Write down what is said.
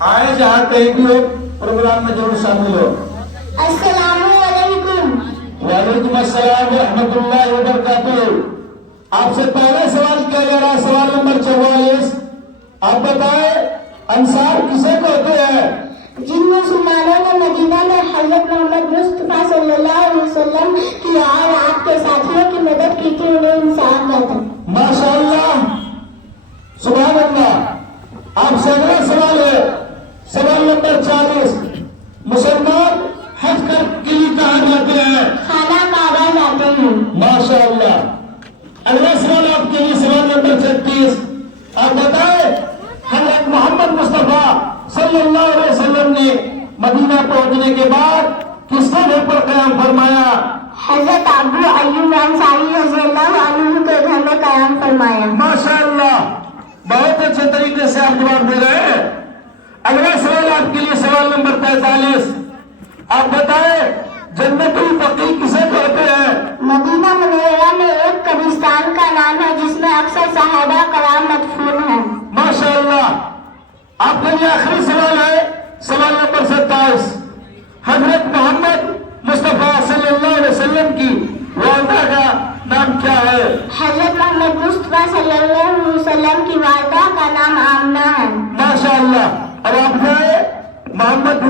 آئے جہاں کہیں بھی ہو پروگرام میں ضرور شامل ہو۔ السلام علیکم۔ وعلیکم السلام ورحمۃ اللہ وبرکاتہ۔ آپ سے پہلا سوال کیا جا رہا ہے، سوال نمبر 44۔ آپ بتائیں انصار کسے کہتے ہیں؟ جن مسلمانوں نے مدینہ میں حضرت محمد مصطفیٰ صلی اللہ علیہ وسلم کی اور آپ کے ساتھیوں کی مدد کی تھی انہیں انصار کہتے ہیں۔ ماشاء اللہ، سبحان اللہ۔ آپ سے اگلا سوال ہے سوال نمبر 40۔ مسلمان حج کر کے لیے کہاں جاتے ہیں؟ خانہ کعبہ جاتے ہیں۔ ماشاء اللہ۔ اگلا سوال آپ کے لیے سوال نمبر 36۔ آپ بتائیں حضرت محمد مصطفیٰ صلی اللہ علیہ وسلم نے مدینہ پہنچنے کے بعد کس گھر پر قیام فرمایا؟ حضرت ابو ایوب انصاری رضی اللہ عنہ کے گھر میں قیام فرمایا۔ ماشاء اللہ، بہت اچھے طریقے سے آپ جواب دے رہے ہیں۔ اگلا سوال آپ کے لیے سوال نمبر 43۔ آپ بتائیں جنت البقیع کسے کہتے ہیں؟ مدینہ منورہ میں ایک قبرستان کا نام ہے جس میں اکثر صحابہ کرام مدفون ہیں۔ ماشاء اللہ۔ آپ کے لیے آخری سوال ہے سوال نمبر 27۔ حضرت محمد مصطفیٰ صلی اللہ علیہ وسلم کی والدہ کا نام کیا ہے؟ حضرت محمد مصطفیٰ صلی اللہ علیہ وسلم کی والدہ کا نام آمنہ ہے۔ ماشاء اللہ۔ اب آپ جائیں محمد